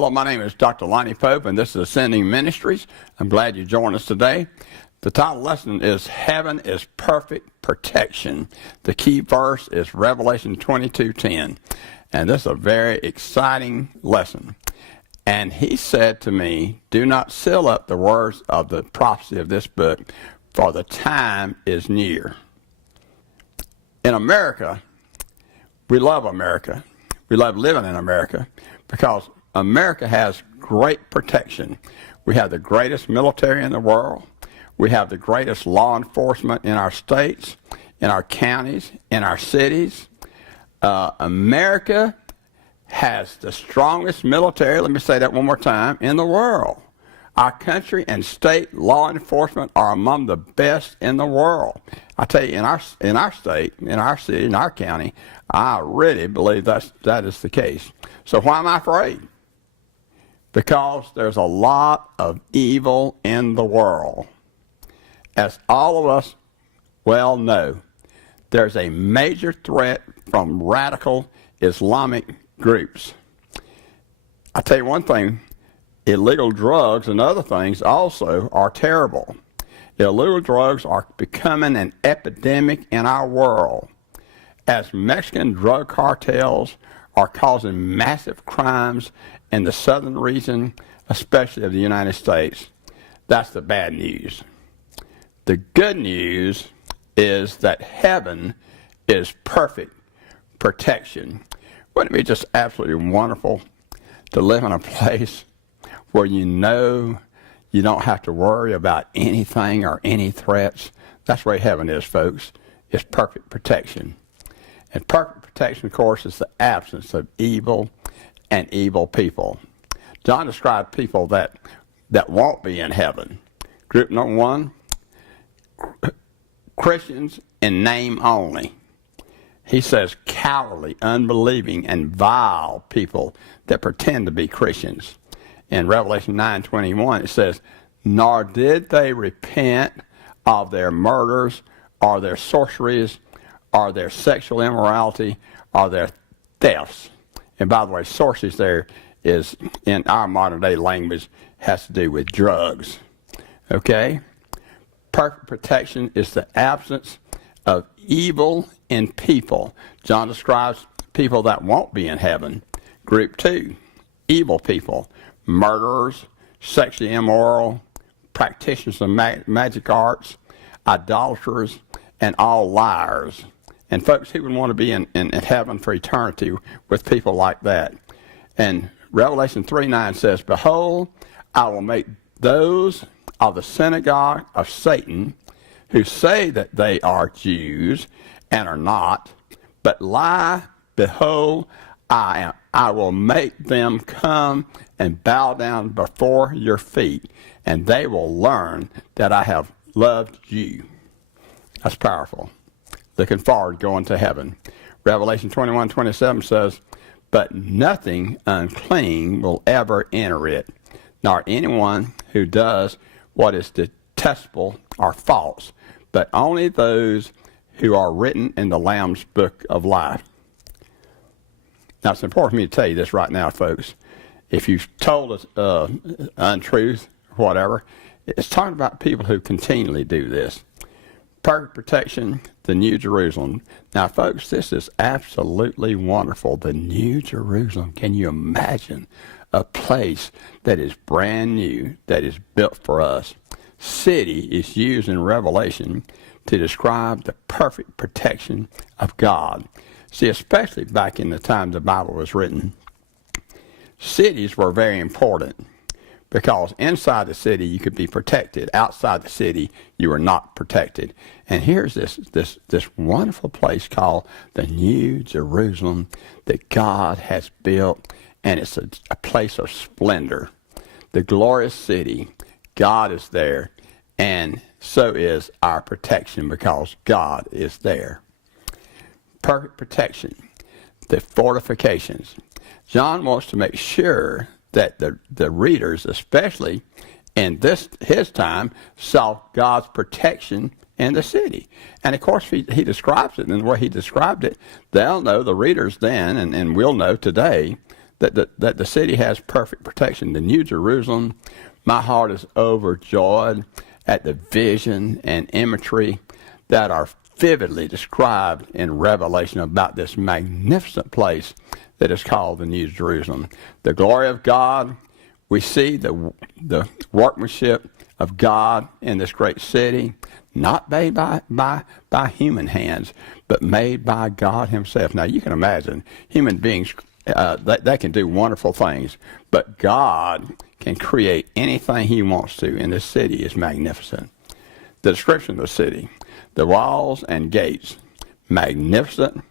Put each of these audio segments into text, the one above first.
Hello, my name is Dr. Lonnie Pope, and this is Ascending Ministries. I'm glad you joined us today. The title lesson is Heaven is Perfect Protection. The key verse is Revelation 22:10. And this is a very exciting lesson. And he said to me, do not seal up the words of the prophecy of this book, for the time is near. In America, we love America. We love living in America because America has great protection. We have the greatest military in the world. We have the greatest law enforcement in our states, in our counties, in our cities. America has the strongest military, let me say that one more time, in the world. Our country and state law enforcement are among the best in the world. I tell you, in our state, in our city, in our county, I really believe that is the case. So why am I afraid? Because there's a lot of evil in the world. As all of us well know, there's a major threat from radical Islamic groups. I tell you one thing, illegal drugs and other things also are terrible. Illegal drugs are becoming an epidemic in our world, as Mexican drug cartels are causing massive crimes in the southern region, especially of the United States. That's the bad news. The good news is that heaven is perfect protection. Wouldn't it be just absolutely wonderful to live in a place where you know you don't have to worry about anything or any threats? That's where heaven is, folks. It's perfect protection. And perfect protection, of course, is the absence of evil and evil people. John described people that won't be in heaven. Group number one, Christians in name only. He says cowardly, unbelieving, and vile people that pretend to be Christians. In Revelation 9:21, it says, nor did they repent of their murders or their sorceries or their sexual immorality or their thefts. And by the way, sorceries there is, in our modern day language, has to do with drugs. Okay? Perfect protection is the absence of evil in people. John describes people that won't be in heaven. Group two, evil people, murderers, sexually immoral, practitioners of magic arts, idolaters, and all liars. And folks, who would want to be in heaven for eternity with people like that? And Revelation 3:9 says, behold, I will make those of the synagogue of Satan who say that they are Jews and are not, but lie, behold, I will make them come and bow down before your feet, and they will learn that I have loved you. That's powerful. Looking forward to going to heaven. Revelation 21:27 says, but nothing unclean will ever enter it, nor anyone who does what is detestable or false, but only those who are written in the Lamb's book of life. Now, it's important for me to tell you this right now, folks. If you've told us untruth, whatever, it's talking about people who continually do this. Perfect protection, the New Jerusalem. Now, folks, this is absolutely wonderful. The New Jerusalem. Can you imagine a place that is brand new, that is built for us? City is used in Revelation to describe the perfect protection of God. See, especially back in the time the Bible was written, cities were very important because inside the city you could be protected. Outside the city you were not protected. And here's this wonderful place called the New Jerusalem that God has built, and it's a place of splendor. The glorious city, God is there, and so is our protection because God is there. Perfect protection, the fortifications. John wants to make sure that the readers, especially in his time, saw God's protection in the city. And of course, he describes it in the way he described it. They'll know, the readers then, and we'll know today, that the city has perfect protection. The New Jerusalem, my heart is overjoyed at the vision and imagery that are vividly described in Revelation about this magnificent place that is called the New Jerusalem. The glory of God, we see the workmanship of God in this great city, not made by human hands, but made by God himself. Now, you can imagine human beings, they can do wonderful things, but God can create anything he wants to, and this city is magnificent. The description of the city, the walls and gates, magnificent,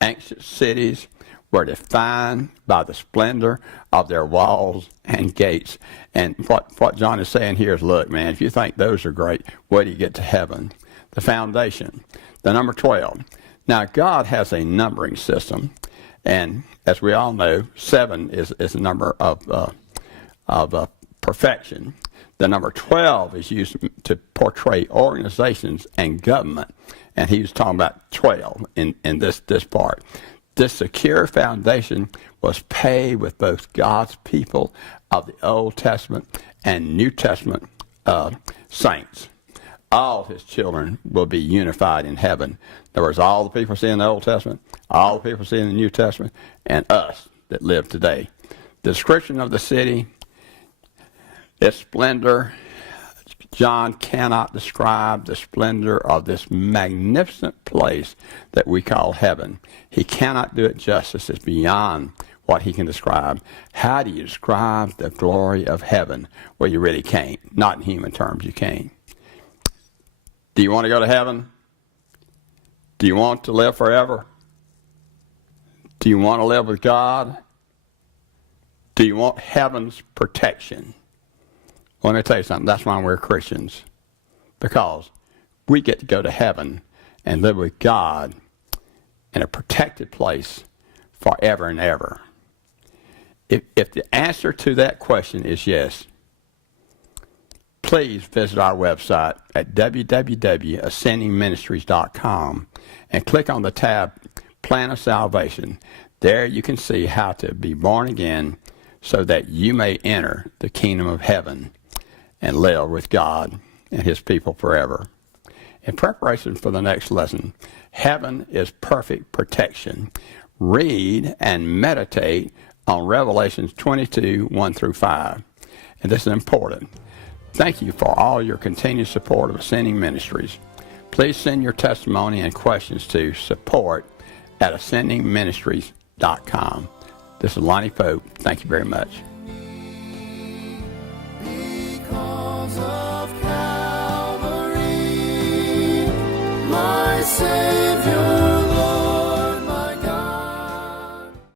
ancient cities were defined by the splendor of their walls and gates. And what John is saying here is, look, man, if you think those are great, wait till you get to heaven. The foundation, the number 12. Now, God has a numbering system, and as we all know, 7 is a number of perfection. The number 12 is used to portray organizations and government, and he was talking about 12 in this part. This secure foundation was paid with both God's people of the Old Testament and New Testament saints. All his children will be unified in heaven. In other words, all the people see in the Old Testament, all the people see in the New Testament, and us that live today. The description of the city, its splendor, John cannot describe the splendor of this magnificent place that we call heaven. He cannot do it justice. It's beyond what he can describe. How do you describe the glory of heaven? Well, you really can't. Not in human terms, you can't. Do you want to go to heaven? Do you want to live forever? Do you want to live with God? Do you want heaven's protection? Let me tell you something. That's why we're Christians. Because we get to go to heaven and live with God in a protected place forever and ever. If the answer to that question is yes, please visit our website at www.ascendingministries.com and click on the tab Plan of Salvation. There you can see how to be born again so that you may enter the kingdom of heaven and live with God and his people forever. In preparation for the next lesson, heaven is perfect protection. Read and meditate on Revelations 22, 1 through 5. And this is important. Thank you for all your continued support of Ascending Ministries. Please send your testimony and questions to support@ascendingministries.com. This is Lonnie Pope. Thank you very much. Of Calvary, my Savior.